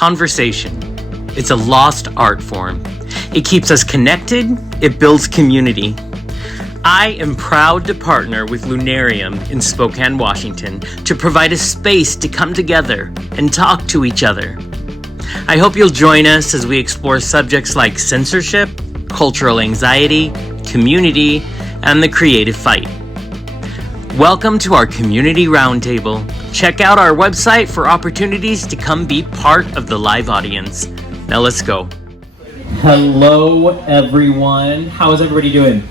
Conversation. It's a lost art form. It keeps us connected. It builds community. I am proud to partner with Lunarium in Spokane, Washington to provide a space to come together and talk to each other. I hope you'll join us as we explore subjects like censorship, cultural anxiety, community, and the creative fight. Welcome to our Community Roundtable. Check out our website for opportunities to come be part of the live audience. Now let's go. Hello, everyone. How is everybody doing?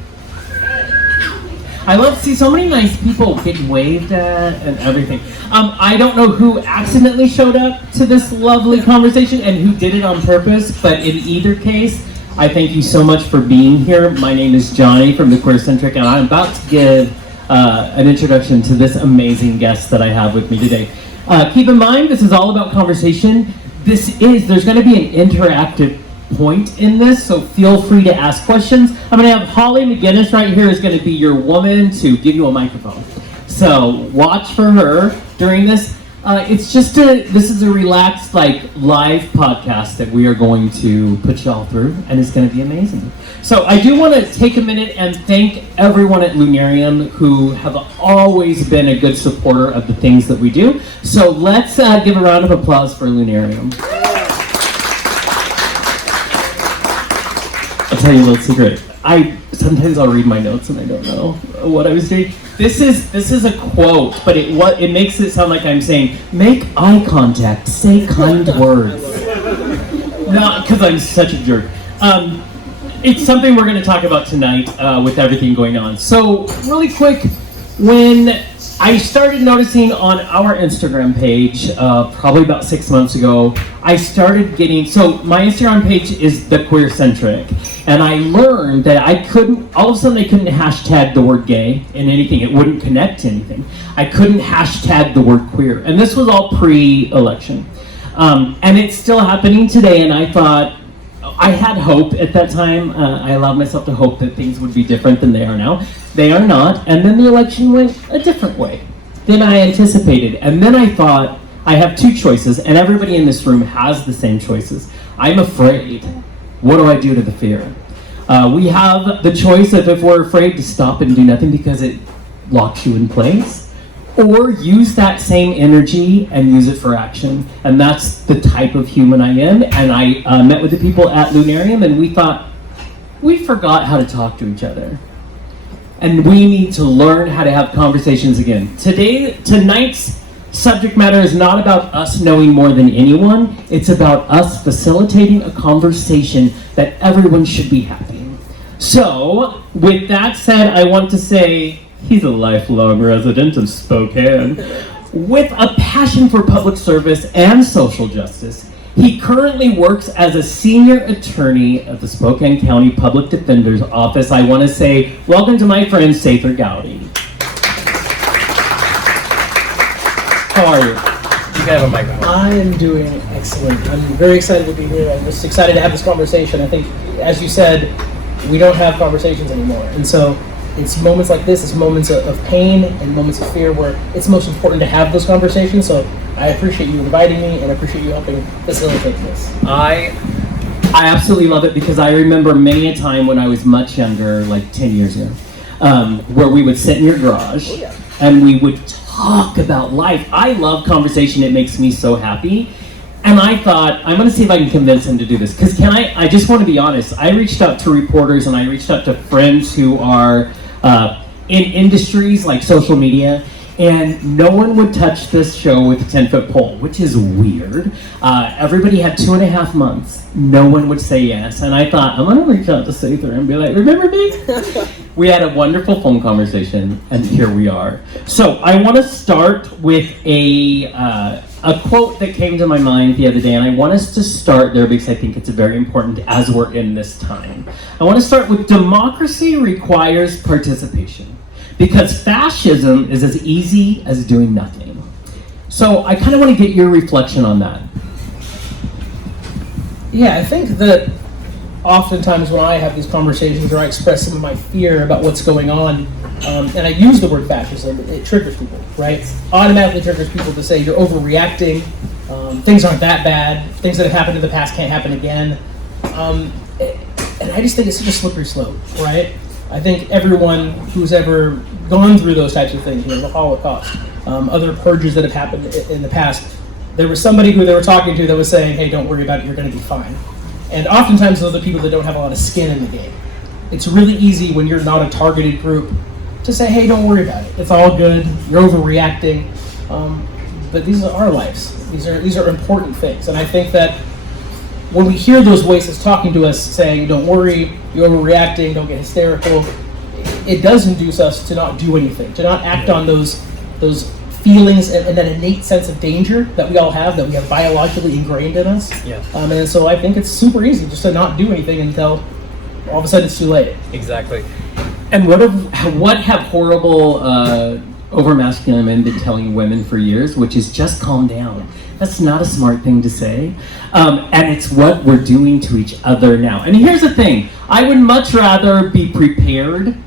I love to see so many nice people getting waved at and everything. I don't know who accidentally showed up to this lovely conversation and who did it on purpose, but in either case, I thank you so much for being here. My name is Johnny from the Queer Centric, and I'm about to give an introduction to this amazing guest that I have with me today. Keep in mind, this is all about conversation. There's going to be an interactive point in this, so feel free to ask questions. I'm going to have Holly McGinnis right here is going to be your woman to give you a microphone. So watch for her during this. This is a relaxed, live podcast that we are going to put y'all through, and it's going to be amazing. So I do want to take a minute and thank everyone at Lunarium who have always been a good supporter of the things that we do. So let's give a round of applause for Lunarium. I'll tell you a little secret. Sometimes I'll read my notes and I don't know what I was doing. This is a quote, but it makes it sound like I'm saying, make eye contact, say kind words. Not because I'm such a jerk. It's something we're going to talk about tonight with everything going on. So really quick, when I started noticing on our Instagram page, probably about 6 months ago, I started getting, so my Instagram page is the Queer Centric, and I learned that all of a sudden I couldn't hashtag the word gay in anything. It wouldn't connect to anything. I couldn't hashtag the word queer, and this was all pre-election. And it's still happening today, and I thought, I had hope at that time. I allowed myself to hope that things would be different than they are now. They are not, and then the election went a different way than I anticipated. And then I thought, I have two choices, and everybody in this room has the same choices. I'm afraid. What do I do to the fear? We have the choice of if we're afraid to stop and do nothing because it locks you in place, or use that same energy and use it for action. And that's the type of human I am. And I met with the people at Lunarium, and we thought, we forgot how to talk to each other. And we need to learn how to have conversations again. Tonight's subject matter is not about us knowing more than anyone. It's about us facilitating a conversation that everyone should be having. So, with that said, I want to say, he's a lifelong resident of Spokane with a passion for public service and social justice. He currently works as a senior attorney at the Spokane County Public Defender's Office. I want to say, welcome to my friend, Sather Gowdy. How are you? You can have a microphone. I am doing excellent. I'm very excited to be here. I'm just excited to have this conversation. I think, as you said, we don't have conversations anymore. And so it's moments like this, it's moments of pain and moments of fear where it's most important to have those conversations. So I appreciate you inviting me, and I appreciate you helping facilitate this. I absolutely love it, because I remember many a time when I was much younger, like 10 years ago, where we would sit in your garage and we would talk about life. I love conversation. It makes me so happy. And I thought, I'm going to see if I can convince him to do this. Because I just want to be honest. I reached out to reporters, and I reached out to friends who are in industries like social media, and no one would touch this show with a 10-foot pole, which is weird. Everybody had 2.5 months. No one would say yes. And I thought, I'm going to reach out to Sather and be like, remember me? We had a wonderful phone conversation, and here we are. So I want to start with a quote that came to my mind the other day, and I want us to start there because I think it's very important as we're in this time. I want to start with, democracy requires participation, because fascism is as easy as doing nothing. So I kind of want to get your reflection on that. Yeah, I think that oftentimes when I have these conversations or I express some of my fear about what's going on, and I use the word fascism, it triggers people, right? Automatically triggers people to say you're overreacting, Things aren't that bad. Things that have happened in the past can't happen again. And I just think it's such a slippery slope, right? I think everyone who's ever gone through those types of things, the Holocaust, other purges that have happened in the past, there was somebody who they were talking to that was saying, hey, don't worry about it, you're going to be fine. And oftentimes those are the people that don't have a lot of skin in the game. It's really easy when you're not a targeted group to say, hey, don't worry about it. It's all good. You're overreacting. But these are our lives. These are important things. And I think that when we hear those voices talking to us saying, don't worry, you're overreacting, don't get hysterical, it does induce us to not do anything, to not act on those feelings and that innate sense of danger that we all have, that we have biologically ingrained in us. Yeah. And so I think it's super easy just to not do anything until all of a sudden it's too late. Exactly. And what have horrible over-masculine men been telling women for years, which is just calm down. That's not a smart thing to say. And it's what we're doing to each other now. And here's the thing. I would much rather be prepared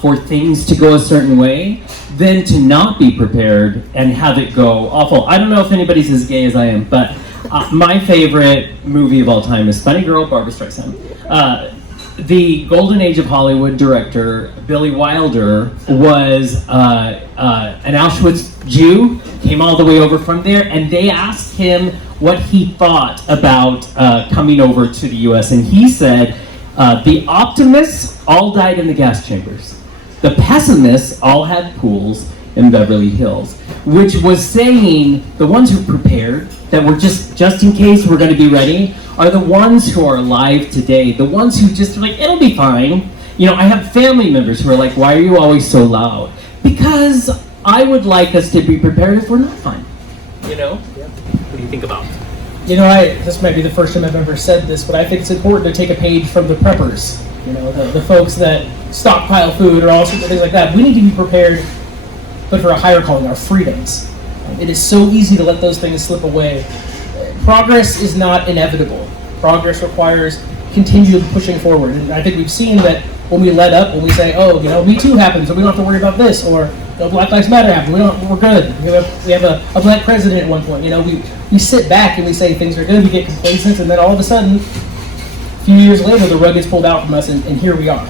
for things to go a certain way than to not be prepared and have it go awful. I don't know if anybody's as gay as I am, but my favorite movie of all time is Funny Girl, Barbra Streisand. The golden age of Hollywood director, Billy Wilder, was an Auschwitz Jew, came all the way over from there, and they asked him what he thought about coming over to the US, and he said, the optimists all died in the gas chambers. The pessimists all had pools in Beverly Hills, which was saying the ones who prepared, that were just in case we're going to be ready, are the ones who are alive today, the ones who just are like, it'll be fine. I have family members who are like, why are you always so loud? Because I would like us to be prepared if we're not fine. Yeah. What do you think about it? This might be the first time I've ever said this, but I think it's important to take a page from the preppers, the folks that stockpile food or all sorts of things like that. We need to be prepared, but for a higher calling, our freedoms. It is so easy to let those things slip away. Progress is not inevitable. Progress requires continued pushing forward. And I think we've seen that when we let up, when we say, Me Too happens, so we don't have to worry about this, or Black Lives Matter happened, we're good. We have a black president at one point. We sit back and we say things are good, we get complacent, and then all of a sudden, a few years later, the rug gets pulled out from us, and here we are.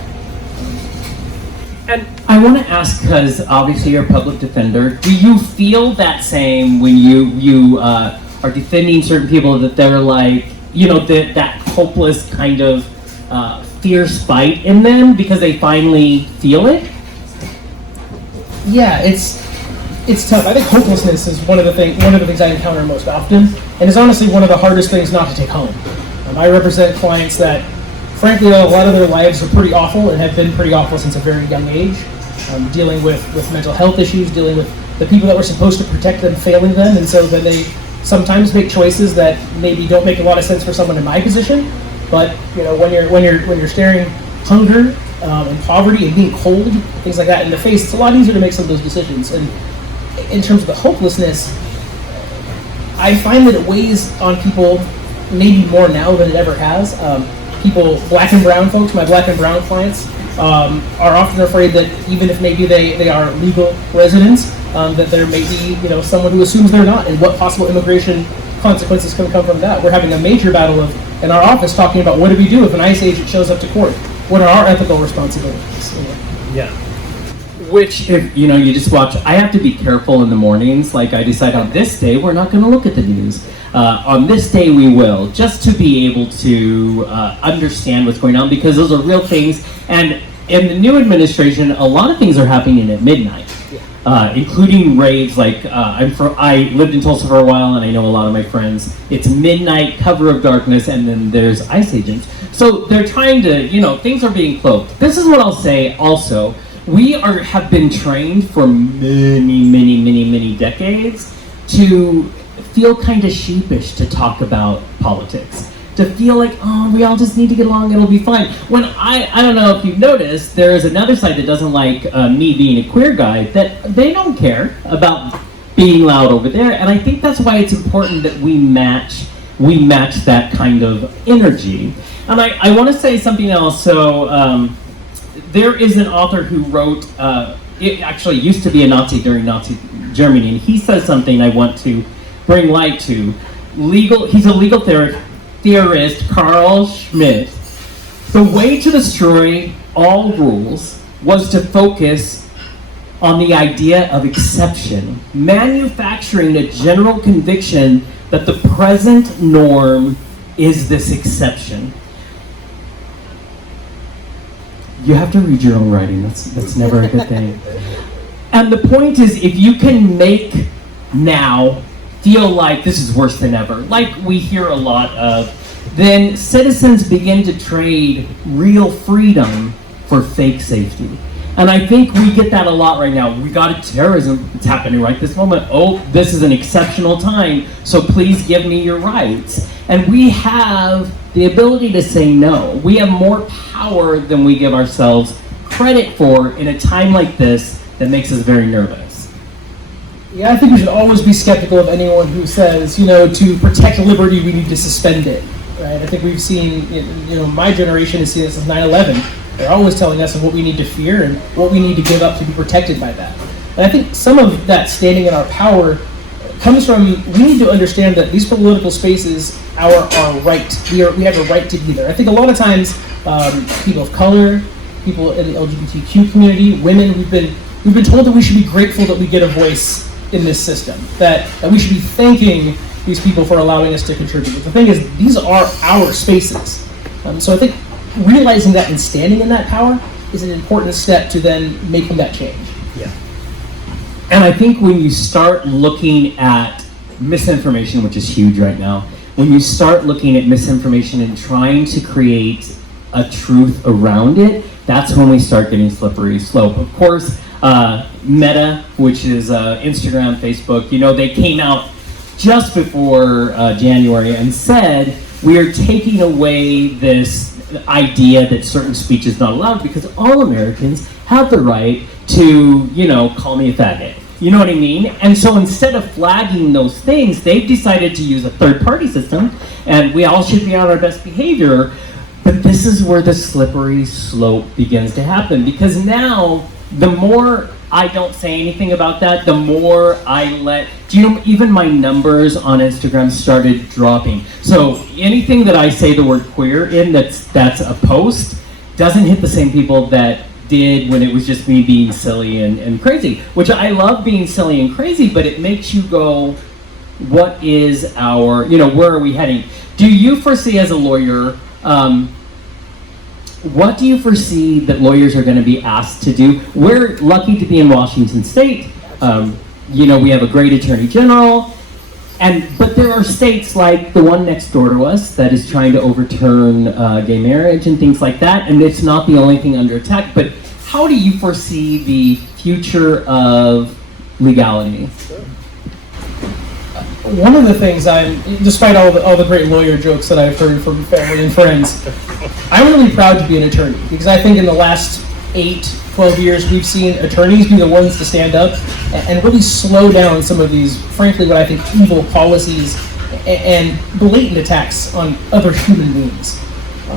And I want to ask, because obviously you're a public defender, do you feel that same when you are defending certain people, that they're like, that hopeless kind of fierce fight in them because they finally feel it? Yeah, it's tough. I think hopelessness is one of the things I encounter most often, and is honestly one of the hardest things not to take home. I represent clients that, frankly, a lot of their lives are pretty awful and have been pretty awful since a very young age, dealing with mental health issues, dealing with the people that were supposed to protect them failing them, and so then they sometimes make choices that maybe don't make a lot of sense for someone in my position. But when you're staring hunger and poverty and being cold, things like that in the face, it's a lot easier to make some of those decisions. And in terms of the hopelessness, I find that it weighs on people maybe more now than it ever has. People, black and brown folks, my black and brown clients, are often afraid that even if maybe they are legal residents, that there may be someone who assumes they're not, and what possible immigration consequences can come from that. We're having a major battle in our office talking about what do we do if an ICE agent shows up to court? What are our ethical responsibilities? Yeah. Which, if you just watch, I have to be careful in the mornings. Like, I decide on this day we're not going to look at the news. On this day we will, just to be able to understand what's going on, because those are real things. And in the new administration, a lot of things are happening at midnight, including raves. Like, I lived in Tulsa for a while, and I know a lot of my friends. It's midnight, cover of darkness, and then there's ICE agents. So they're trying to, things are being cloaked. This is what I'll say also. We have been trained for many decades to feel kind of sheepish to talk about politics. To feel like, we all just need to get along, it'll be fine. When I don't know if you've noticed, there is another side that doesn't like me being a queer guy, that they don't care about being loud over there. And I think that's why it's important that we match that kind of energy. And I want to say something else. So there is an author who wrote, it actually used to be a Nazi during Nazi Germany, and he says something I want to bring light to. He's a legal theorist, Carl Schmitt. The way to destroy all rules was to focus on the idea of exception, manufacturing a general conviction that the present norm is this exception. You have to read your own writing. That's never a good thing. And the point is, if you can make now feel like this is worse than ever, like we hear a lot of, then citizens begin to trade real freedom for fake safety. And I think we get that a lot right now. We got terrorism, it's happening right this moment. Oh, this is an exceptional time, so please give me your rights. And we have the ability to say no. We have more power than we give ourselves credit for in a time like this that makes us very nervous. Yeah, I think we should always be skeptical of anyone who says, to protect liberty, we need to suspend it. Right? I think we've seen, my generation has seen this since 9/11. They're always telling us of what we need to fear and what we need to give up to be protected by that. And I think some of that standing in our power comes from, we need to understand that these political spaces are our right. We have a right to be there. I think a lot of times, people of color, people in the LGBTQ community, women, we've been told that we should be grateful that we get a voice in this system, that we should be thanking these people for allowing us to contribute. But the thing is, these are our spaces. So I think realizing that and standing in that power is an important step to then making that change. Yeah. And I think when you start looking at misinformation, which is huge right now, when you start looking at misinformation and trying to create a truth around it, that's when we start getting slippery slope. Of course, Meta, which is Instagram, Facebook, they came out just before January and said, we are taking away this idea that certain speech is not allowed because all Americans have the right to, call me a faggot. You know what I mean? And so instead of flagging those things, they've decided to use a third-party system, and we all should be on our best behavior. But this is where the slippery slope begins to happen, because now the more I don't say anything about that, the more I even my numbers on Instagram started dropping. So anything that I say the word queer in that's a post doesn't hit the same people that did when it was just me being silly and crazy, which I love being silly and crazy, but it makes you go, what is our, where are we heading? Do you foresee as a lawyer, what do you foresee that lawyers are going to be asked to do? We're lucky to be in Washington State. We have a great attorney general, but there are states like the one next door to us that is trying to overturn gay marriage and things like that, and it's not the only thing under attack. But how do you foresee the future of legality? One of the things despite all the great lawyer jokes that I've heard from family and friends, I'm really proud to be an attorney, because I think in the last 8-12 years we've seen attorneys be the ones to stand up and really slow down some of these, frankly, what I think evil policies and blatant attacks on other human beings.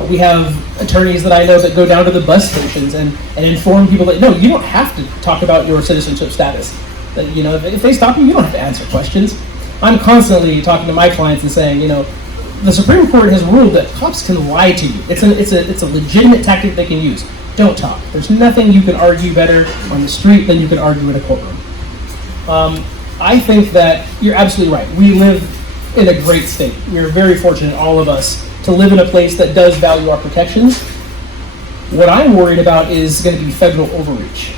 We have attorneys that I know that go down to the bus stations and inform people that, no, you don't have to talk about your citizenship status. That, if they stop you, you don't have to answer questions. I'm constantly talking to my clients and saying, the Supreme Court has ruled that cops can lie to you. It's a legitimate tactic they can use. Don't talk. There's nothing you can argue better on the street than you can argue in a courtroom. I think that you're absolutely right. We live in a great state. We're very fortunate, all of us, to live in a place that does value our protections. What I'm worried about is going to be federal overreach.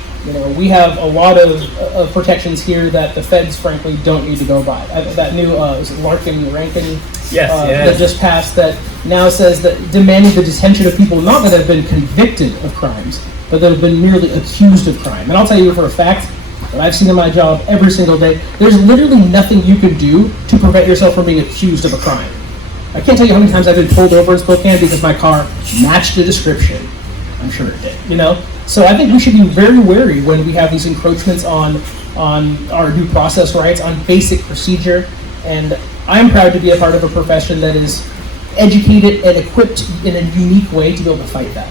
We have a lot of protections here that the feds, frankly, don't need to go by. That new, is it Rankin? Yes. That just passed that now says that demanding the detention of people not that have been convicted of crimes, but that have been merely accused of crime. And I'll tell you for a fact, that I've seen in my job every single day, there's literally nothing you can do to prevent yourself from being accused of a crime. I can't tell you how many times I've been pulled over in Spokane because my car matched the description. I'm sure it did, So I think we should be very wary when we have these encroachments on our due process rights, on basic procedure. And I'm proud to be a part of a profession that is educated and equipped in a unique way to be able to fight that.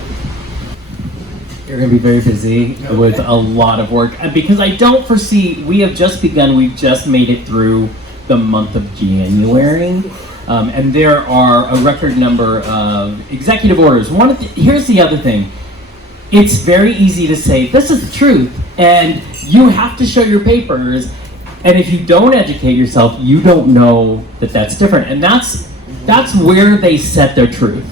You're going to be very busy with a lot of work. And because I don't foresee, we have just begun, we've just made it through the month of January. And there are a record number of executive orders. Here's the other thing. It's very easy to say, this is the truth, and you have to show your papers, and if you don't educate yourself, you don't know that that's different. And that's where they set their truth.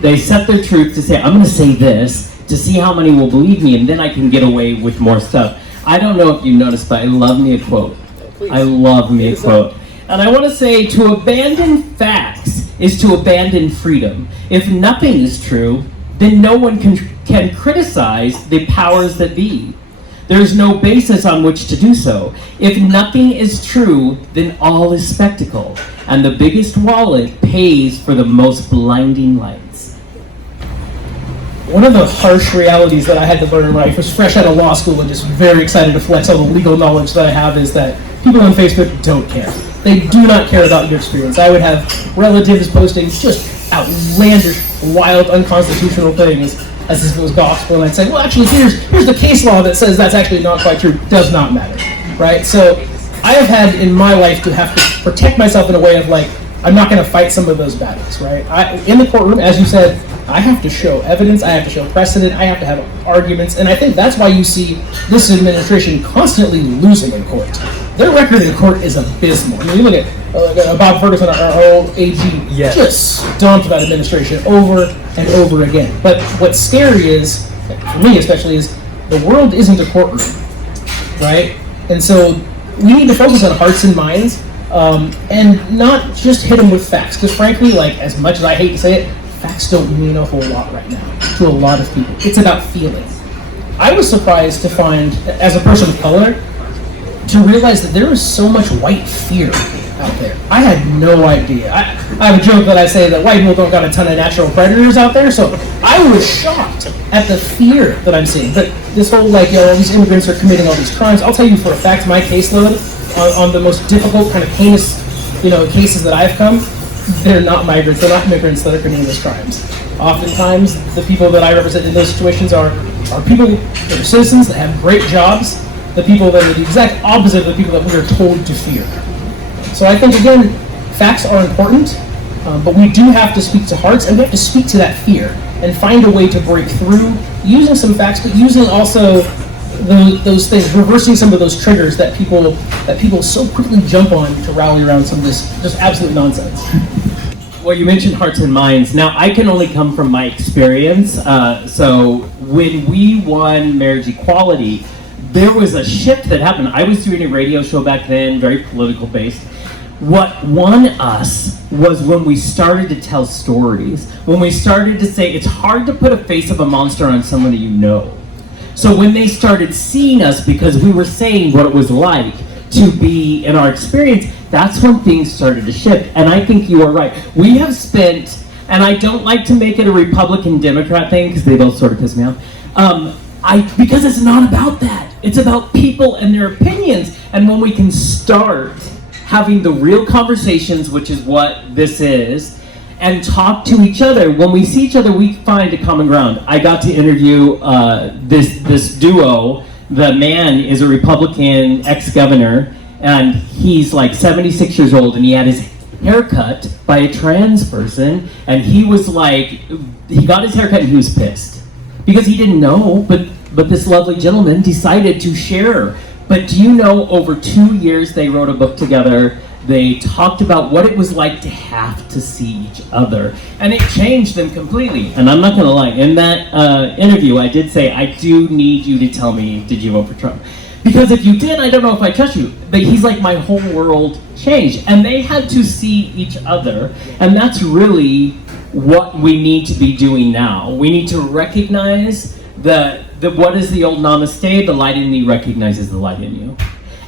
They set their truth to say, I'm going to say this, to see how many will believe me, and then I can get away with more stuff. I don't know if you noticed, but I love me a quote. I love me a quote. And I want to say, to abandon facts is to abandon freedom. If nothing is true, then no one can criticize the powers that be. There's no basis on which to do so. If nothing is true, then all is spectacle, and the biggest wallet pays for the most blinding lights. One of the harsh realities that I had to learn when I was fresh out of law school and just very excited to flex all the legal knowledge that I have is that people on Facebook don't care. They do not care about your experience. I would have relatives posting just outlandish, wild, unconstitutional things as if it was gospel, and I'd say, well, actually, here's the case law that says that's actually not quite true. Does not matter, right? So I have had in my life to have to protect myself in a way of like, I'm not going to fight some of those battles, right? In the courtroom, as you said, I have to show evidence, I have to show precedent, I have to have arguments, and I think that's why you see this administration constantly losing in court. Their record in court is abysmal. I mean, you look at Bob Ferguson, our old AG, just stomped that administration over and over again. But what's scary is, for me especially, is the world isn't a courtroom, right? And so we need to focus on hearts and minds, and not just hit them with facts. Because frankly, like, as much as I hate to say it, facts don't mean a whole lot right now to a lot of people. It's about feeling. I was surprised to find, as a person of color, to realize that there is so much white fear out there. I had no idea. I have a joke that I say that white people don't got a ton of natural predators out there, so I was shocked at the fear that I'm seeing. But this whole, like, all these immigrants are committing all these crimes. I'll tell you for a fact, my caseload on the most difficult, kind of heinous, cases that I've come, they're not migrants, they're not immigrants that are committing those crimes. Oftentimes, the people that I represent in those situations are people that are citizens that have great jobs, the people that are the exact opposite of the people that we are told to fear. So I think, again, facts are important, but we do have to speak to hearts, and we have to speak to that fear and find a way to break through using some facts, but using also those things, reversing some of those triggers that people so quickly jump on to rally around some of this just absolute nonsense. Well, you mentioned hearts and minds. Now, I can only come from my experience. So when we won marriage equality, there was a shift that happened. I was doing a radio show back then, very political based. What won us was when we started to tell stories. When we started to say, it's hard to put a face of a monster on someone that you know. So when they started seeing us because we were saying what it was like to be in our experience, that's when things started to shift. And I think you are right. We have spent, and I don't like to make it a Republican-Democrat thing because they both sort of piss me off, because it's not about that. It's about people and their opinions. And when we can start having the real conversations, which is what this is, and talk to each other. When we see each other, we find a common ground. I got to interview this duo. The man is a Republican ex-governor, and he's like 76 years old, and he had his hair cut by a trans person, and he was like, he got his hair cut and he was pissed. Because he didn't know, but this lovely gentleman decided to share. But do you know, over 2 years they wrote a book together. They talked about what it was like to have to see each other. And it changed them completely. And I'm not going to lie, in that interview I did say, I do need you to tell me, did you vote for Trump? Because if you did, I don't know if I trust you. But he's like, my whole world changed. And they had to see each other. And that's really what we need to be doing now. We need to recognize what is the old namaste? The light in me recognizes the light in you.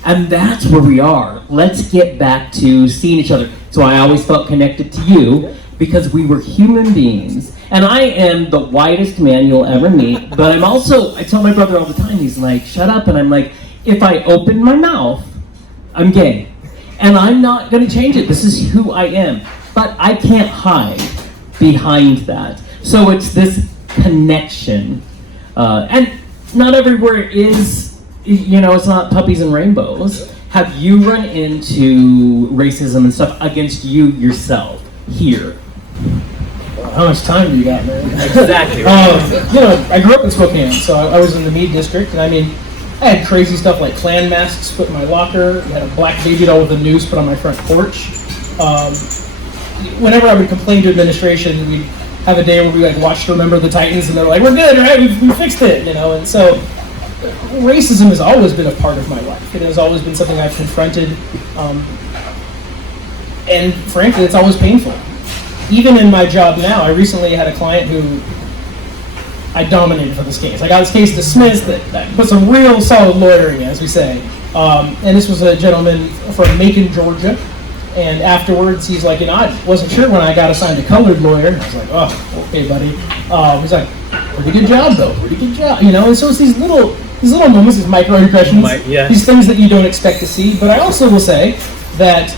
And that's where we are. Let's get back to seeing each other. So I always felt connected to you because we were human beings. And I am the whitest man you'll ever meet, but I'm also, I tell my brother all the time, he's like, shut up. And I'm like, if I open my mouth, I'm gay. And I'm not gonna change it. This is who I am. But I can't hide behind that. So it's this connection. And not everywhere is, it's not puppies and rainbows. have you run into racism and stuff against you yourself here? How much time do you got, man? Exactly. I grew up in Spokane, so I was in the Meade district, and I mean, I had crazy stuff like Klan masks put in my locker. I had a black baby doll with a noose put on my front porch. Whenever I would complain to administration, we'd have a day where we like watched Remember the Titans, and they're like, "We're good, right? We fixed it," And so racism has always been a part of my life. It has always been something I've confronted, and frankly, it's always painful. Even in my job now, I recently had a client who I dominated for this case. I got this case dismissed that put some real solid lawyering, as we say. And this was a gentleman from Macon, Georgia. And afterwards, he's like, I wasn't sure when I got assigned a colored lawyer. I was like, oh, okay, buddy. He's like, pretty good job, though. Pretty good job. And so it's these little moments, these microaggressions, these things that you don't expect to see. But I also will say that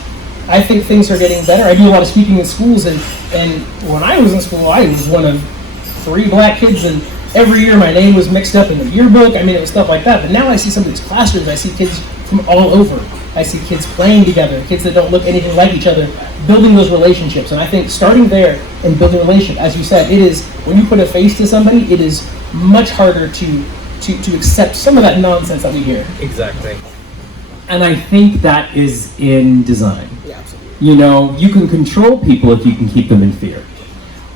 I think things are getting better. I do a lot of speaking in schools, and when I was in school, I was one of 3 black kids, and every year my name was mixed up in the yearbook. I mean, it was stuff like that. But now I see some of these classrooms. I see kids from all over. I see kids playing together, kids that don't look anything like each other, building those relationships. And I think starting there and building a relationship, as you said, it is, when you put a face to somebody, it is much harder to accept some of that nonsense that we hear. Exactly. And I think that is in design. Yeah, absolutely. You can control people if you can keep them in fear.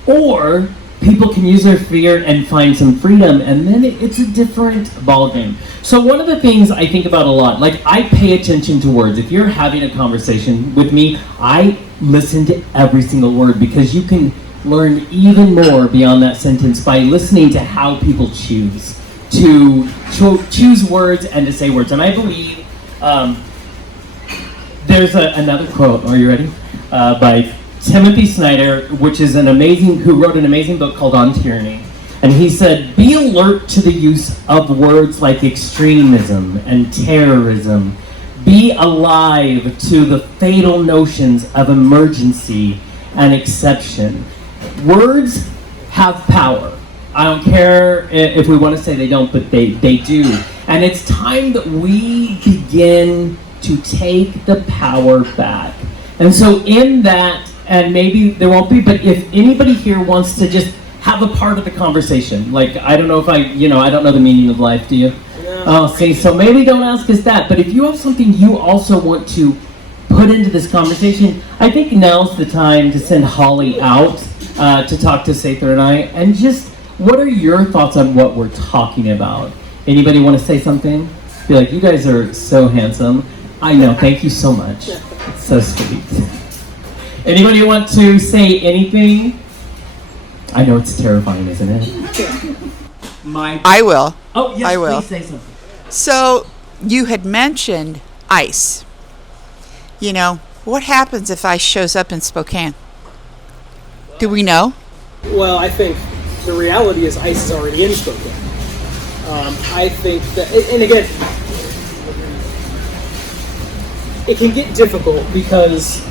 Or people can use their fear and find some freedom, and then it's a different ballgame. So one of the things I think about a lot, like I pay attention to words. If you're having a conversation with me, I listen to every single word, because you can learn even more beyond that sentence by listening to how people choose to choose words and to say words. And I believe there's another quote. Are you ready? By Timothy Snyder, who wrote an amazing book called On Tyranny. And he said, be alert to the use of words like extremism and terrorism. Be alive to the fatal notions of emergency and exception. Words have power. I don't care if we want to say they don't, but they do. And it's time that we begin to take the power back. And so in that, and maybe there won't be, but if anybody here wants to just have a part of the conversation, like, I don't know if I don't know the meaning of life, do you? No. Oh, see, so maybe don't ask us that, but if you have something you also want to put into this conversation, I think now's the time to send Holly out to talk to Sather and I, and just, what are your thoughts on what we're talking about? Anybody want to say something? Be like, you guys are so handsome. I know, thank you so much. It's so sweet. Anybody want to say anything? I know it's terrifying, isn't it? I will. Oh, yes, I will. Please say something. So, you had mentioned ICE. What happens if ICE shows up in Spokane? Do we know? Well, I think the reality is ICE is already in Spokane. I think that, and again, it can get difficult because,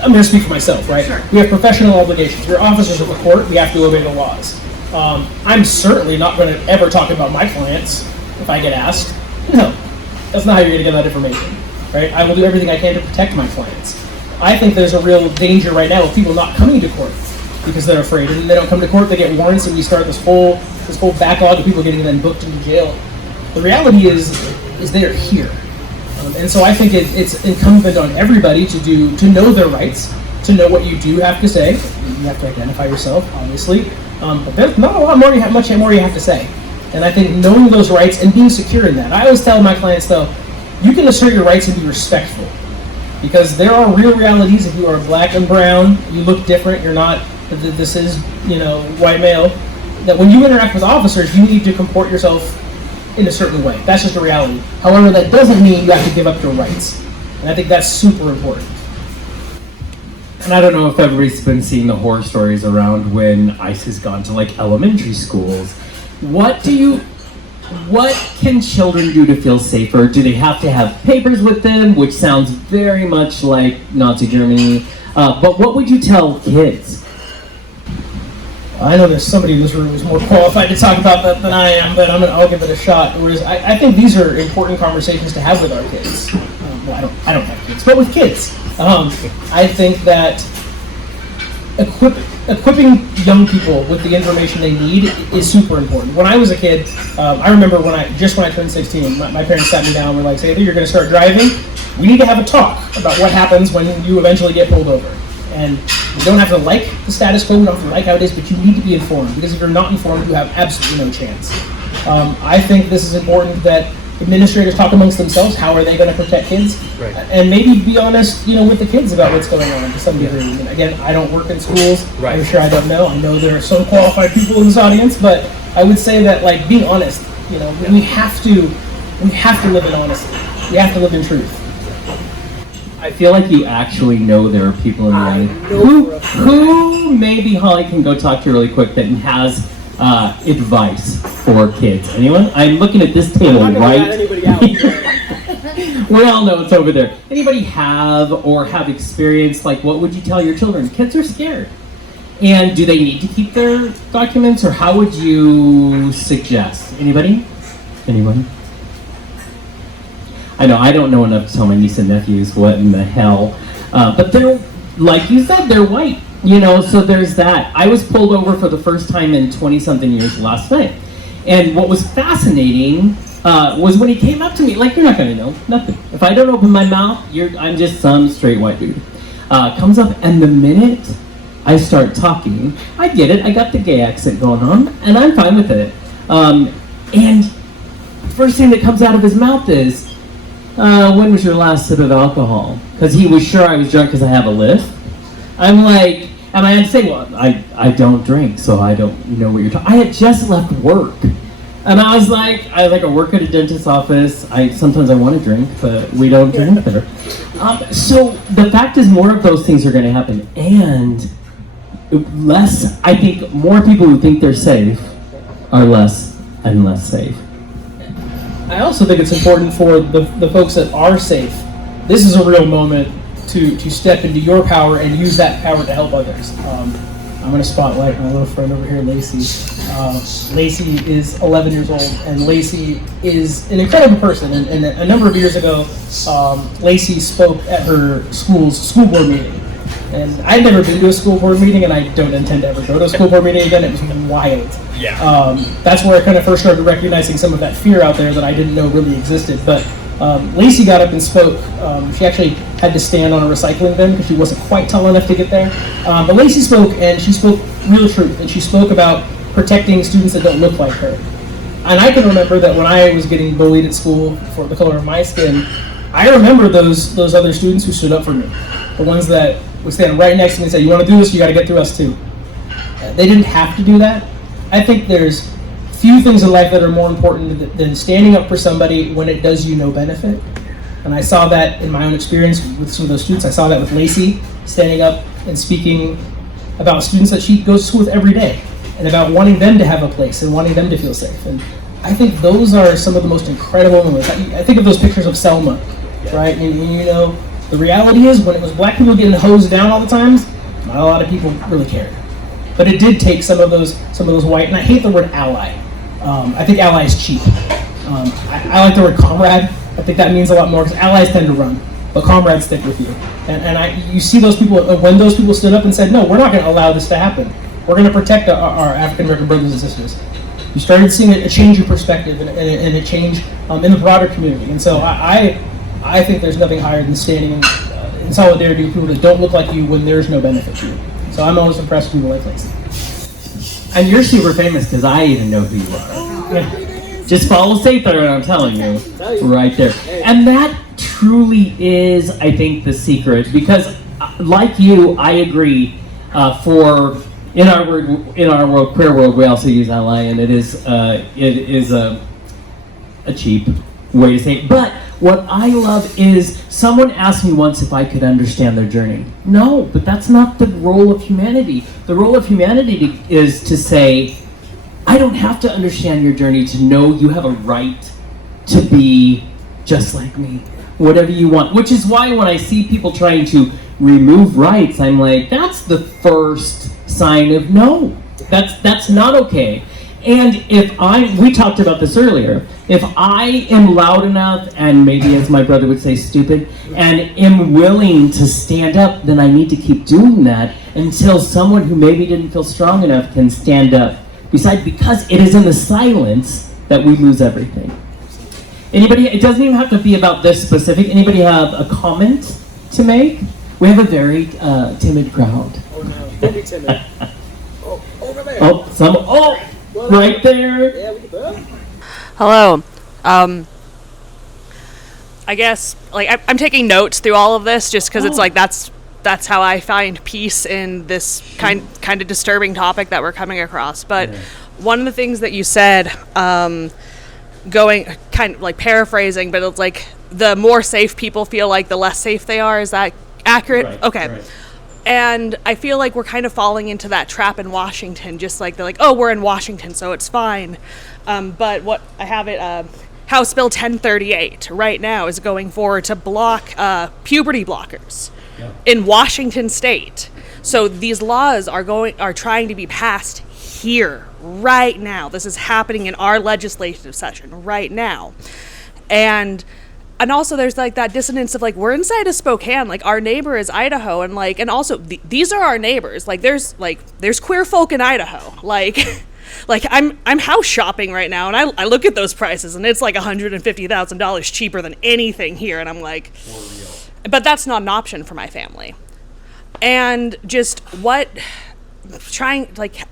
I'm going to speak for myself, right? Sure. We have professional obligations. We're officers of the court. We have to obey the laws. I'm certainly not going to ever talk about my clients if I get asked. No, that's not how you're going to get that information, right? I will do everything I can to protect my clients. I think there's a real danger right now of people not coming to court because they're afraid, and they don't come to court. They get warrants, and we start this whole backlog of people getting then booked into jail. The reality is they are here. And so I think it's incumbent on everybody to know their rights, to know what you do have to say. You have to identify yourself, obviously. But there's not much more you have to say. And I think knowing those rights and being secure in that. I always tell my clients, though, you can assert your rights and be respectful. Because there are real realities. If you are black and brown, you look different, you're not, this is, white male, that when you interact with officers, you need to comport yourself in a certain way. That's just a reality. However, that doesn't mean you have to give up your rights. And I think that's super important. And I don't know if everybody's been seeing the horror stories around when ICE has gone to like elementary schools. What can children do to feel safer? Do they have to have papers with them, which sounds very much like Nazi Germany? But what would you tell kids? I know there's somebody in this room who's more qualified to talk about that than I am, but I'll give it a shot. I think these are important conversations to have with our kids. well, I don't have kids, but with kids, I think that equipping young people with the information they need is super important. When I was a kid, I remember when I turned 16, my parents sat me down and were like, "Say, you're going to start driving. We need to have a talk about what happens when you eventually get pulled over. And you don't have to like the status quo, you don't have to like how it is, but you need to be informed, because if you're not informed, you have absolutely no chance." I think this is important that administrators talk amongst themselves. How are they going to protect kids? Right. And maybe be honest, with the kids about what's going on to some degree. And again, I don't work in schools. Right. I'm sure I don't know. I know there are some qualified people in this audience, but I would say that, like, being honest. We have to live in honesty. We have to live in truth. I feel like you actually know there are people in the audience. Who maybe Holly can go talk to really quick that has advice for kids? Anyone? I'm looking at this table, right? We all know it's over there. Anybody have experience, like, what would you tell your children? Kids are scared. And do they need to keep their documents, or how would you suggest? Anybody? Anyone? I know I don't know enough to tell my niece and nephews what in the hell, but they're, like you said, they're white, so there's that. I was pulled over for the first time in 20-something years last night, and what was fascinating was when he came up to me, like, you're not going to know, nothing. If I don't open my mouth, I'm just some straight white dude. Comes up, and the minute I start talking, I get it, I got the gay accent going on, and I'm fine with it. And first thing that comes out of his mouth is, when was your last sip of alcohol? Because he was sure I was drunk because I have a lisp. I'm like, and I had to say, well, I don't drink, so I don't know what you're talking. I had just left work. And I was like, I work at a dentist's office. Sometimes I want to drink, but we don't drink there. So the fact is, more of those things are going to happen. And I think more people who think they're safe are less and less safe. I also think it's important for the folks that are safe. This is a real moment to step into your power and use that power to help others. I'm going to spotlight my little friend over here, Lacey. Lacey is 11 years old, and Lacey is an incredible person. And a number of years ago, Lacey spoke at her school's school board meeting. And I'd never been to a school board meeting, and I don't intend to ever go to a school board meeting again. It was wild. Yeah. That's where I kind of first started recognizing some of that fear out there that I didn't know really existed. But Lacey got up and spoke. She actually had to stand on a recycling bin because she wasn't quite tall enough to get there. But Lacey spoke, and she spoke real truth. And she spoke about protecting students that don't look like her. And I can remember that when I was getting bullied at school for the color of my skin, I remember those other students who stood up for me. The ones that would stand right next to me and say, "You want to do this, you got to get through us too." They didn't have to do that. I think there's few things in life that are more important than standing up for somebody when it does you no benefit. And I saw that in my own experience with some of those students. I saw that with Lacey, standing up and speaking about students that she goes to school with every day, and about wanting them to have a place and wanting them to feel safe. And I think those are some of the most incredible moments. I think of those pictures of Selma, right? And the reality is, when it was black people getting hosed down all the times, not a lot of people really cared. But it did take some of those white, and I hate the word ally. I think ally is cheap. I like the word comrade. I think that means a lot more, because allies tend to run, but comrades stick with you. And you see those people, when those people stood up and said, "No, we're not going to allow this to happen. We're going to protect our African American brothers and sisters." You started seeing a change in perspective and a change in the broader community. And so I think there's nothing higher than standing in solidarity with people that don't look like you when there's no benefit to you. So I'm always impressed with people like Lacey. And you're super famous because I even know who you are. Yeah. Just follow Safe Letter, I'm telling you, right there. And that truly is, I think, the secret, because like you, I agree. In our world, queer world, we also use ally, and it is a cheap way to say it. But what I love is, someone asked me once if I could understand their journey. No, but that's not the role of humanity. The role of humanity is to say, I don't have to understand your journey to know you have a right to be just like me, whatever you want. Which is why when I see people trying to remove rights, I'm like, that's the first sign of no. That's not okay. And we talked about this earlier, if I am loud enough, and maybe as my brother would say, stupid, and am willing to stand up, then I need to keep doing that until someone who maybe didn't feel strong enough can stand up beside, because it is in the silence that we lose everything. Anybody, it doesn't even have to be about this specific, anybody have a comment to make? We have a very timid crowd. Oh no, don't be timid. Over there. Right there. Yeah, we can go. Hello. I guess I'm taking notes through all of this just because it's like that's how I find peace in this kind of disturbing topic that we're coming across. But one of the things that you said, going kind of like paraphrasing, but it's like the more safe people feel like the less safe they are. Is that accurate? Right, okay. right. And I feel like we're kind of falling into that trap in Washington, just like they're like, oh, we're in Washington, so it's fine. But what I have it, House Bill 1038 right now is going forward to block puberty blockers in Washington State. So these laws are trying to be passed here right now. This is happening in our legislative session right now, and also there's like that dissonance of like we're inside of Spokane, like our neighbor is Idaho, and like and also these are our neighbors. Like there's queer folk in Idaho. Like I'm house shopping right now, and I look at those prices, and it's like $150,000 cheaper than anything here, and I'm like, but that's not an option for my family. And just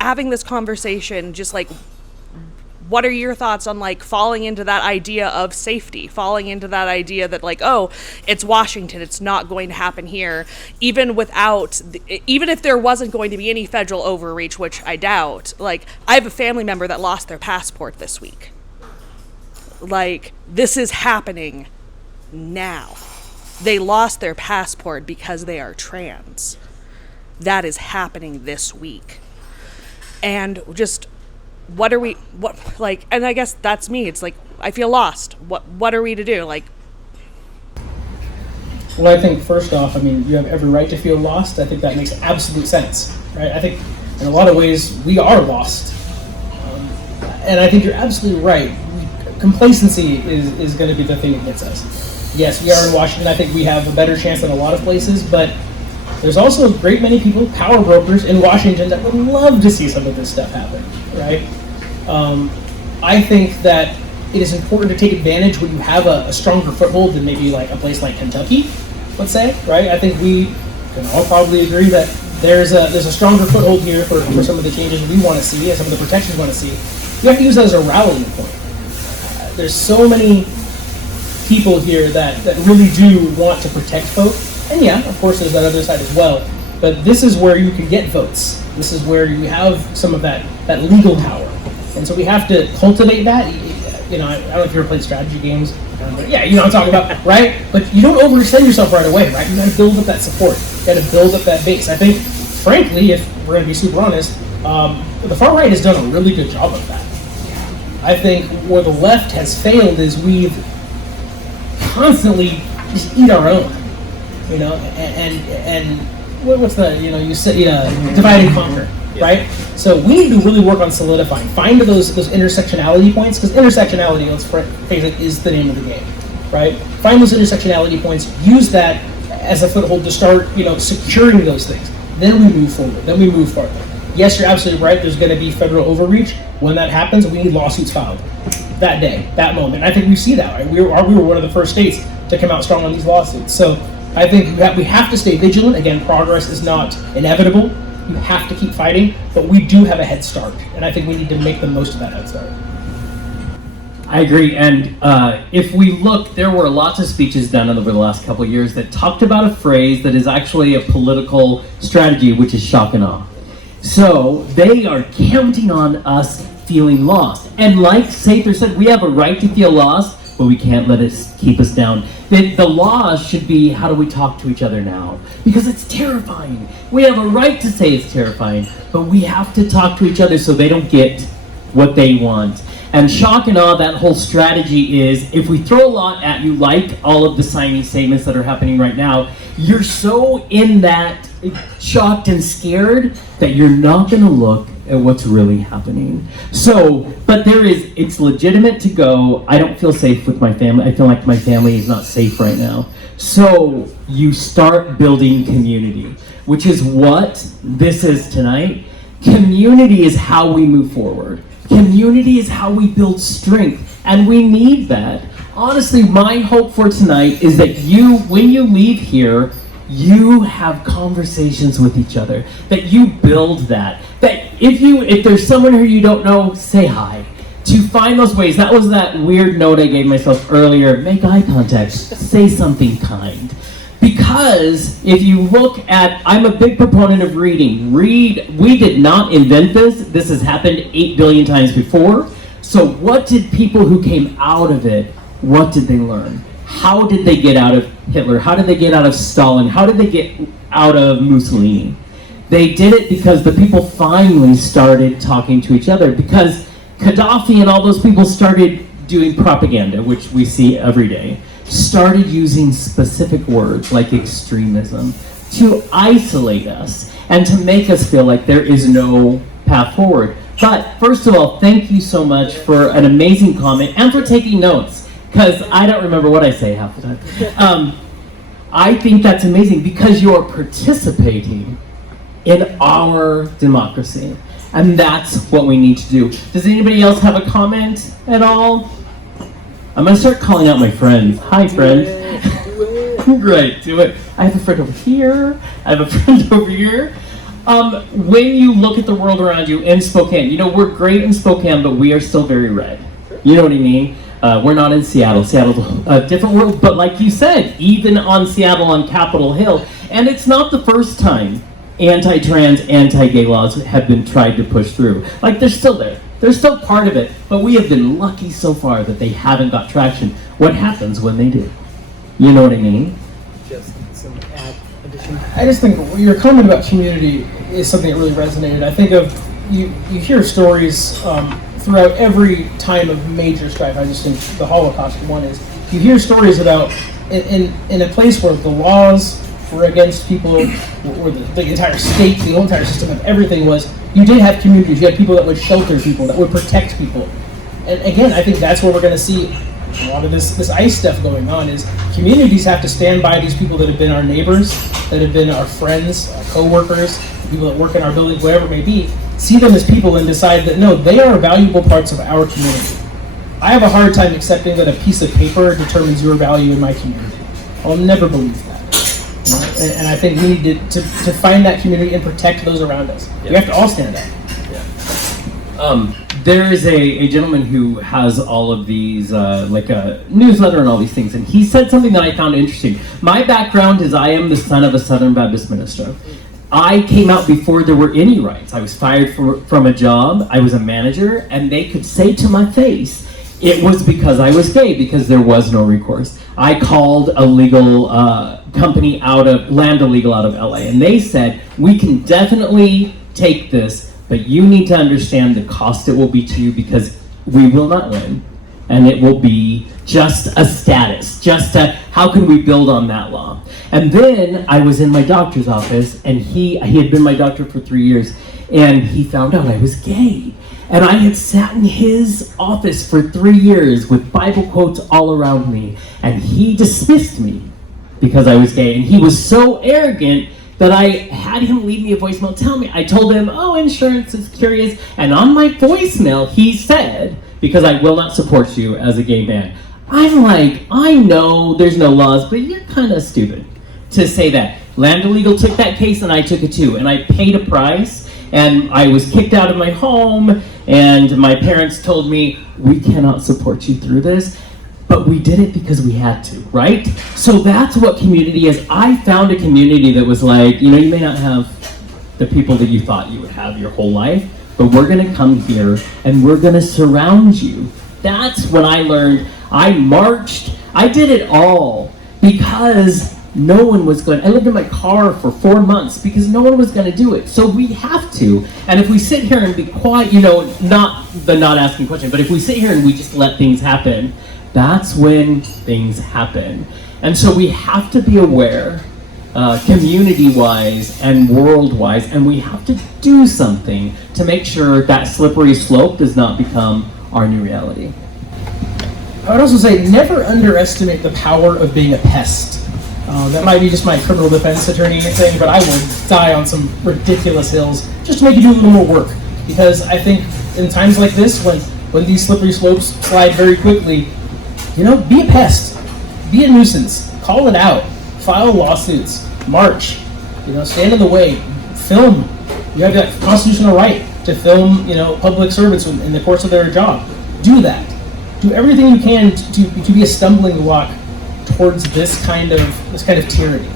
having this conversation, just like, what are your thoughts on like falling into that idea of safety, falling into that idea that like, oh, it's Washington, it's not going to happen here, even if there wasn't going to be any federal overreach, which I doubt. Like, I have a family member that lost their passport this week. Like, this is happening now. They lost their passport because they are trans. That is happening this week. And just and I guess that's me. It's like, I feel lost. What are we to do? Like, Well, I think first off, I mean, you have every right to feel lost. I think that makes absolute sense, right? I think in a lot of ways we are lost. And I think you're absolutely right. Complacency is going to be the thing that gets us. Yes, we are in Washington. I think we have a better chance than a lot of places, but there's also a great many people, power brokers in Washington, that would love to see some of this stuff happen, right? I think that it is important to take advantage when you have a stronger foothold than maybe like a place like Kentucky, let's say, right? I think we can all probably agree that there's a stronger foothold here for some of the changes we want to see and some of the protections we want to see. You have to use that as a rallying point. There's so many people here that really do want to protect folk. And yeah, of course, there's that other side as well. But this is where you can get votes. This is where you have some of that legal power. And so we have to cultivate that. You know, I don't know if you ever played strategy games, but yeah, you know what I'm talking about, right? But you don't overextend yourself right away, right? You got to build up that support. You got to build up that base. I think, frankly, if we're going to be super honest, the far right has done a really good job of that. I think where the left has failed is we've constantly just eat our own, you know, and what's the, you know, you said, divide and conquer, right? So we need to really work on solidifying, find those intersectionality points, because intersectionality, let's face it, is the name of the game, right? Find those intersectionality points, use that as a foothold to start, securing those things. Then we move forward, then we move farther. Yes, you're absolutely right, there's going to be federal overreach. When that happens, we need lawsuits filed that day, that moment. I think we see that, right? We were one of the first states to come out strong on these lawsuits. So I think we have to stay vigilant. Again, progress is not inevitable. You have to keep fighting, but we do have a head start, and I think we need to make the most of that head start. I agree, and if we look, there were lots of speeches done over the last couple of years that talked about a phrase that is actually a political strategy, which is shock and awe. So they are counting on us feeling lost. And like Sather said, we have a right to feel lost, but we can't let it keep us down. The laws should be, how do we talk to each other now? Because it's terrifying. We have a right to say it's terrifying, but we have to talk to each other so they don't get what they want. And shock and awe, that whole strategy is, if we throw a lot at you, like all of the signing statements that are happening right now, you're so in that shocked and scared that you're not going to look at what's really happening. So, but it's legitimate to go, I don't feel safe with my family. I feel like my family is not safe right now. So you start building community, which is what this is tonight. Community is how we move forward. Community is how we build strength, and we need that. Honestly, my hope for tonight is that when you leave here, you have conversations with each other, that you build that if there's someone who you don't know, say hi. To find those ways, that was that weird note I gave myself earlier, make eye contact, say something kind. Because if you look at, I'm a big proponent of reading. We did not invent this. This has happened 8 billion times before. So what did people who came out of it, what did they learn? How did they get out of Hitler? How did they get out of Stalin? How did they get out of Mussolini? They did it because the people finally started talking to each other, because Gaddafi and all those people started doing propaganda, which we see every day, started using specific words like extremism to isolate us and to make us feel like there is no path forward. But first of all, thank you so much for an amazing comment and for taking notes, because I don't remember what I say half the time. I think that's amazing because you're participating in our democracy. And that's what we need to do. Does anybody else have a comment at all? I'm going to start calling out my friends. Hi, friends. Great, do it. I have a friend over here. I have a friend over here. When you look at the world around you in Spokane, we're great in Spokane, but we are still very red. You know what I mean? We're not in Seattle. Seattle's a different world. But like you said, even on Seattle on Capitol Hill, and it's not the first time anti-trans, anti-gay laws have been tried to push through. Like, they're still there. They're still part of it. But we have been lucky so far that they haven't got traction. What happens when they do? You know what I mean? Just some addition. I just think your comment about community is something that really resonated. I think of, you hear stories throughout every time of major strife. I just think the Holocaust one is, you hear stories about in a place where the laws were against people, or the entire state, the whole entire system of everything was, you did have communities, you had people that would shelter people, that would protect people. And again, I think that's where we're going to see a lot of this ICE stuff going on, is communities have to stand by these people that have been our neighbors, that have been our friends, our co-workers, people that work in our buildings, whatever it may be, see them as people and decide that, no, they are valuable parts of our community. I have a hard time accepting that a piece of paper determines your value in my community. I'll never believe that. And I think we need to find that community and protect those around us. Yeah. We have to all stand up. Yeah. There is a gentleman who has all of these, like a newsletter and all these things, and he said something that I found interesting. My background is I am the son of a Southern Baptist minister. I came out before there were any rights. I was fired from a job. I was a manager, and they could say to my face, it was because I was gay, because there was no recourse. I called a legal company Land Illegal out of LA, and they said, we can definitely take this, but you need to understand the cost it will be to you, because we will not win, and it will be just a status, how can we build on that law? And then I was in my doctor's office, and he had been my doctor for 3 years, and he found out I was gay. And I had sat in his office for 3 years with Bible quotes all around me, and he dismissed me because I was gay. And he was so arrogant that I had him leave me a voicemail. I told him, insurance is curious. And on my voicemail, he said, because I will not support you as a gay man. I'm like, I know there's no laws, but you're kind of stupid to say that. Land Illegal took that case, and I took it too. And I paid a price. And I was kicked out of my home, and my parents told me, we cannot support you through this, but we did it because we had to, right? So that's what community is. I found a community that was like, you may not have the people that you thought you would have your whole life, but we're gonna come here, and we're gonna surround you. That's when I learned. I marched, I did it all, because no one was going. I lived in my car for 4 months because no one was going to do it. So we have to. And if we sit here and be quiet, not asking questions, but if we sit here and we just let things happen, that's when things happen. And so we have to be aware community-wise and world-wise, and we have to do something to make sure that slippery slope does not become our new reality. I would also say never underestimate the power of being a pest. That might be just my criminal defense attorney thing, but I will die on some ridiculous hills just to make you do a little more work. Because I think in times like this, when these slippery slopes slide very quickly, be a pest, be a nuisance, call it out, file lawsuits, march, stand in the way, film. You have that constitutional right to film, public servants in the course of their job. Do that. Do everything you can to be a stumbling block towards this kind of tyranny.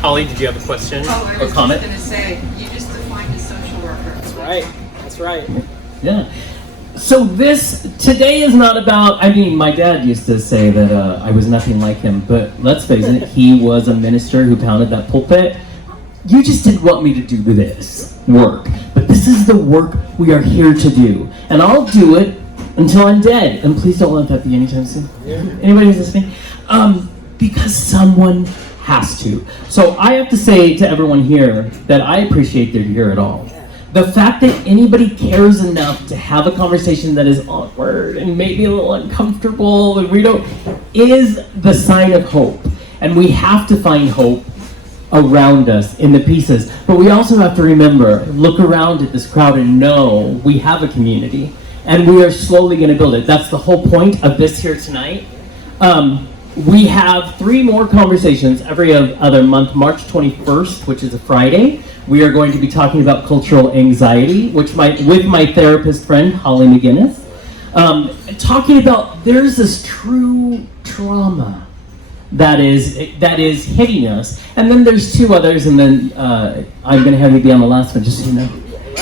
Holly, did you have a question or comment? I was just going to say, you just defined a social worker. That's right. Yeah. So today is not about, my dad used to say that I was nothing like him, but let's face it, he was a minister who pounded that pulpit. You just didn't want me to do this work, but this is the work we are here to do. And I'll do it until I'm dead. And please don't let that be anytime soon. Yeah. Anybody who's listening? Because someone has to. So I have to say to everyone here that I appreciate they're here at all. The fact that anybody cares enough to have a conversation that is awkward and maybe a little uncomfortable and is the sign of hope. And we have to find hope around us in the pieces. But we also have to remember, look around at this crowd and know we have a community and we are slowly going to build it. That's the whole point of this here tonight. We have 3 more conversations every other month. March 21st, which is a Friday, we are going to be talking about cultural anxiety, with my therapist friend, Holly McGinnis. Talking about there's this true trauma that is hitting us. And then there's 2 others, and then I'm going to have you be on the last one, just so you know.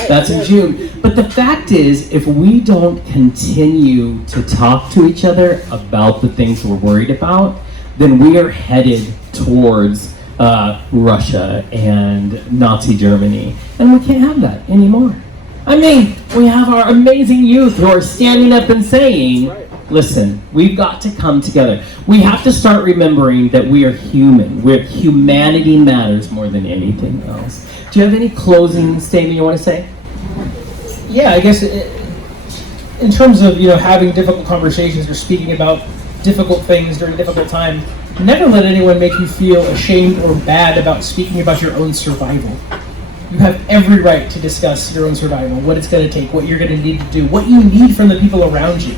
That's in June. But the fact is, if we don't continue to talk to each other about the things we're worried about, then we are headed towards Russia and Nazi Germany. And we can't have that anymore. We have our amazing youth who are standing up and saying, listen, we've got to come together. We have to start remembering that we are human. Humanity matters more than anything else. Do you have any closing statement you want to say? Yeah, I guess in terms of having difficult conversations or speaking about difficult things during a difficult time, never let anyone make you feel ashamed or bad about speaking about your own survival. You have every right to discuss your own survival, what it's going to take, what you're going to need to do, what you need from the people around you.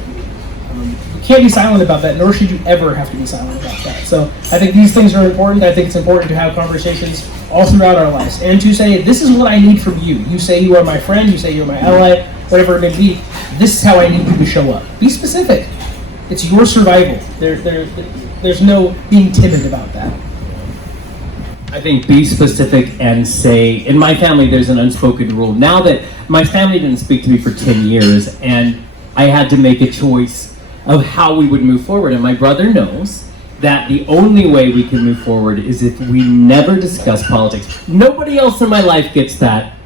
You can't be silent about that, nor should you ever have to be silent about that. So I think these things are important. I think it's important to have conversations all throughout our lives and to say, this is what I need from you. You say you are my friend, you say you're my ally, whatever it may be. This is how I need you to show up. Be specific. It's your survival. There's no being timid about that. I think be specific and say, in my family there's an unspoken rule. Now that my family didn't speak to me for 10 years and I had to make a choice of how we would move forward, and my brother knows that the only way we can move forward is if we never discuss politics. Nobody else in my life gets that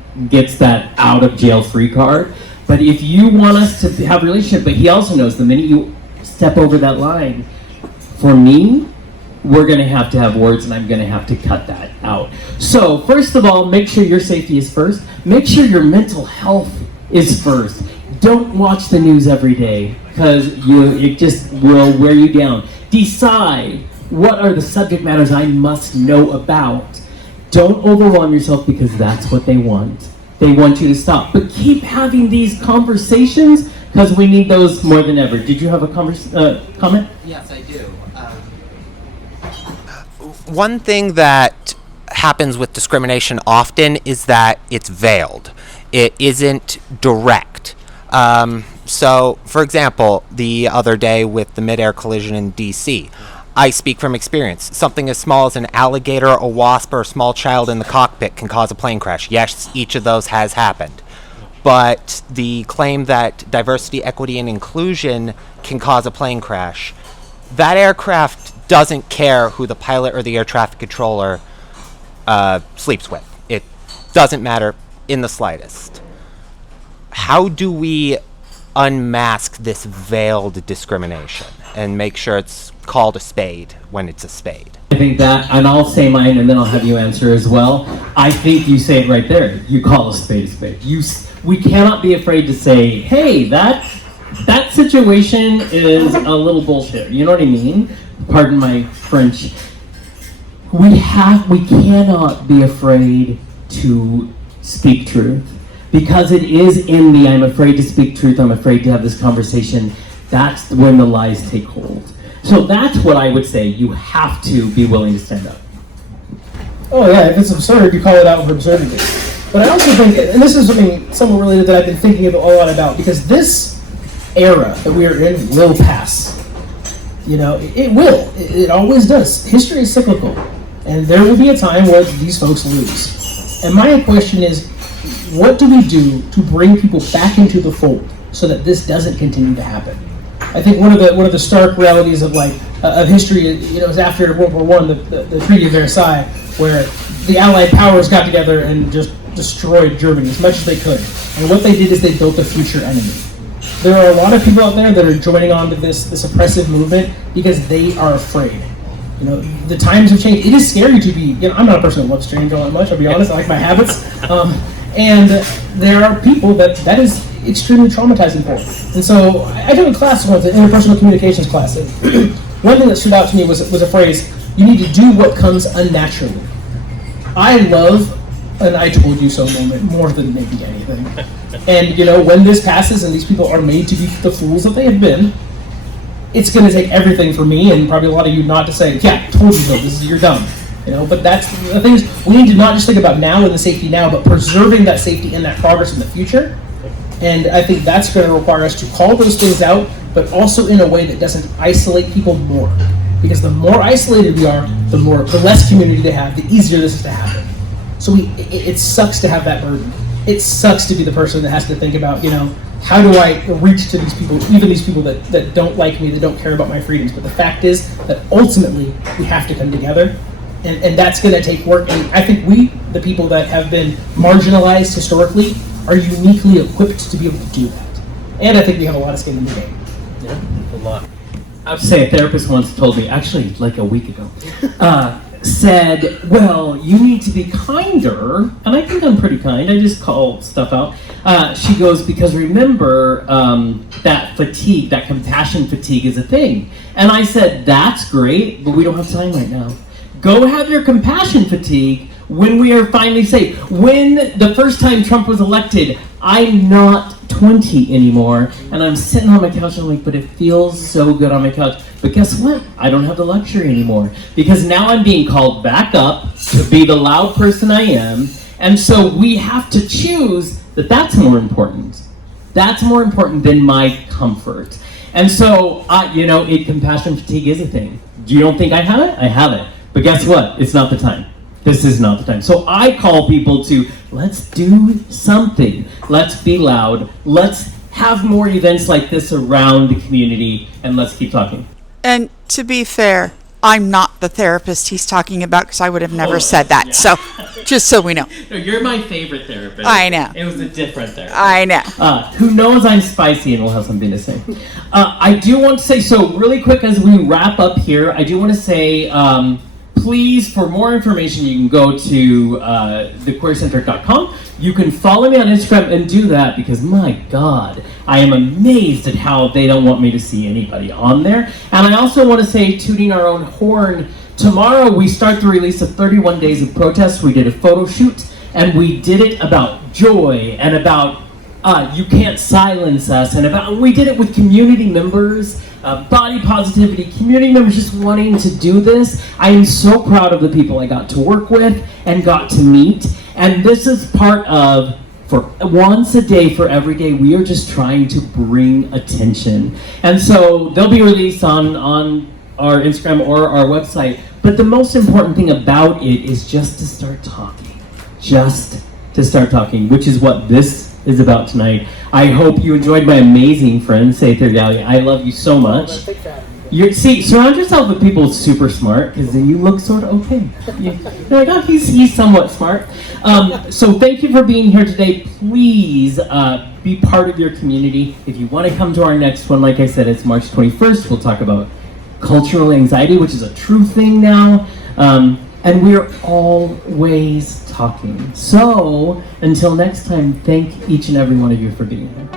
out of jail free card, but if you want us to have a relationship, but he also knows the minute you step over that line, for me, we're going to have words, and I'm going to have to cut that out. So first of all, make sure your safety is first. Make sure your mental health is first. Don't watch the news every day, because it just will wear you down. Decide, what are the subject matters I must know about? Don't overwhelm yourself, because that's what they want. They want you to stop. But keep having these conversations, because we need those more than ever. Did you have a comment? Yes, I do. One thing that happens with discrimination often is that it's veiled. It isn't direct. So, for example, the other day with the mid-air collision in D.C., I speak from experience. Something as small as an alligator, a wasp, or a small child in the cockpit can cause a plane crash. Yes, each of those has happened. But the claim that diversity, equity, and inclusion can cause a plane crash, that aircraft doesn't care who the pilot or the air traffic controller sleeps with. It doesn't matter in the slightest. How do we unmask this veiled discrimination? and make sure it's called a spade when it's a spade. I think that, and I'll say mine, and then I'll have you answer as well. I think you say it right there. You call a spade a spade. We cannot be afraid to say, hey, that situation is a little bullshit. You know what I mean? Pardon my French. We cannot be afraid to speak truth, because it is in the I'm afraid to speak truth, I'm afraid to have this conversation. That's when the lies take hold. So that's what I would say. You have to be willing to stand up. Oh yeah, if it's absurd, you call it out for absurdity. But I also think, and this is something somewhat related that I've been thinking a lot about, because this era that we are in will pass. You know, it will. It always does. History is cyclical. And there will be a time where these folks lose. And my question is, what do we do to bring people back into the fold so that this doesn't continue to happen? I think one of the stark realities of history, is after World War I, the Treaty of Versailles, where the Allied powers got together and just destroyed Germany as much as they could. And what they did is they built a future enemy. There are a lot of people out there that are joining on to this oppressive movement because they are afraid. The times have changed. It is scary to be, I'm not a person who loves change all that much, I'll be honest, I like my habits. And there are people that is extremely traumatizing for. And so I took a class once, an interpersonal communications class. And one thing that stood out to me was a phrase, you need to do what comes unnaturally. I love an I told you so moment more than maybe anything. And when this passes and these people are made to be the fools that they have been, it's going to take everything for me and probably a lot of you not to say, yeah, told you so, you're dumb. But that's the thing is, we need to not just think about now and the safety now, but preserving that safety and that progress in the future. And I think that's going to require us to call those things out, but also in a way that doesn't isolate people more. Because the more isolated we are, the less community they have, the easier this is to happen. So it sucks to have that burden. It sucks to be the person that has to think about, how do I reach to these people, even these people that don't like me, that don't care about my freedoms. But the fact is that ultimately we have to come together. And that's going to take work. And I think we, the people that have been marginalized historically, are uniquely equipped to be able to do that. And I think we have a lot of skin in the game. Yeah, a lot. I have to say, a therapist once told me, actually like a week ago, said, well, you need to be kinder. And I think I'm pretty kind. I just call stuff out. She goes, because remember, that fatigue, that compassion fatigue is a thing. And I said, that's great, but we don't have time right now. Go have your compassion fatigue when we are finally safe. When the first time Trump was elected, I'm not 20 anymore, and I'm sitting on my couch and I'm like, but it feels so good on my couch. But guess what? I don't have the luxury anymore, because now I'm being called back up to be the loud person I am, and so we have to choose that that's more important. That's more important than my comfort. And so, compassion fatigue is a thing. You don't think I have it? I have it. But guess what? It's not the time. This is not the time. So I call people to, let's do something. Let's be loud. Let's have more events like this around the community, and let's keep talking. And to be fair, I'm not the therapist he's talking about, because I would have never said that. Yeah. So, just so we know. No, you're my favorite therapist. I know. It was a different therapist. I know. Who knows I'm spicy and will have something to say. I do want to say, so really quick as we wrap up here, I do want to say, please, for more information, you can go to thequeercentric.com. You can follow me on Instagram and do that, because my God, I am amazed at how they don't want me to see anybody on there. And I also want to say, tooting our own horn, tomorrow we start the release of 31 Days of Protest. We did a photo shoot, and we did it about joy and about you can't silence us, and we did it with community members, body positivity, community members just wanting to do this. I am so proud of the people I got to work with and got to meet. And this is part of, for once a day, for every day, we are just trying to bring attention. And so they'll be released on our Instagram or our website. But the most important thing about it is just to start talking. Just to start talking, which is what this is about tonight. I hope you enjoyed my amazing friend, Sather Dalia. I love you so much. Surround yourself with people super smart, because then you look sort of okay. You're like, oh, he's somewhat smart. So thank you for being here today. Please be part of your community. If you want to come to our next one, like I said, it's March 21st. We'll talk about cultural anxiety, which is a true thing now. And we're always talking. So until next time, thank each and every one of you for being here.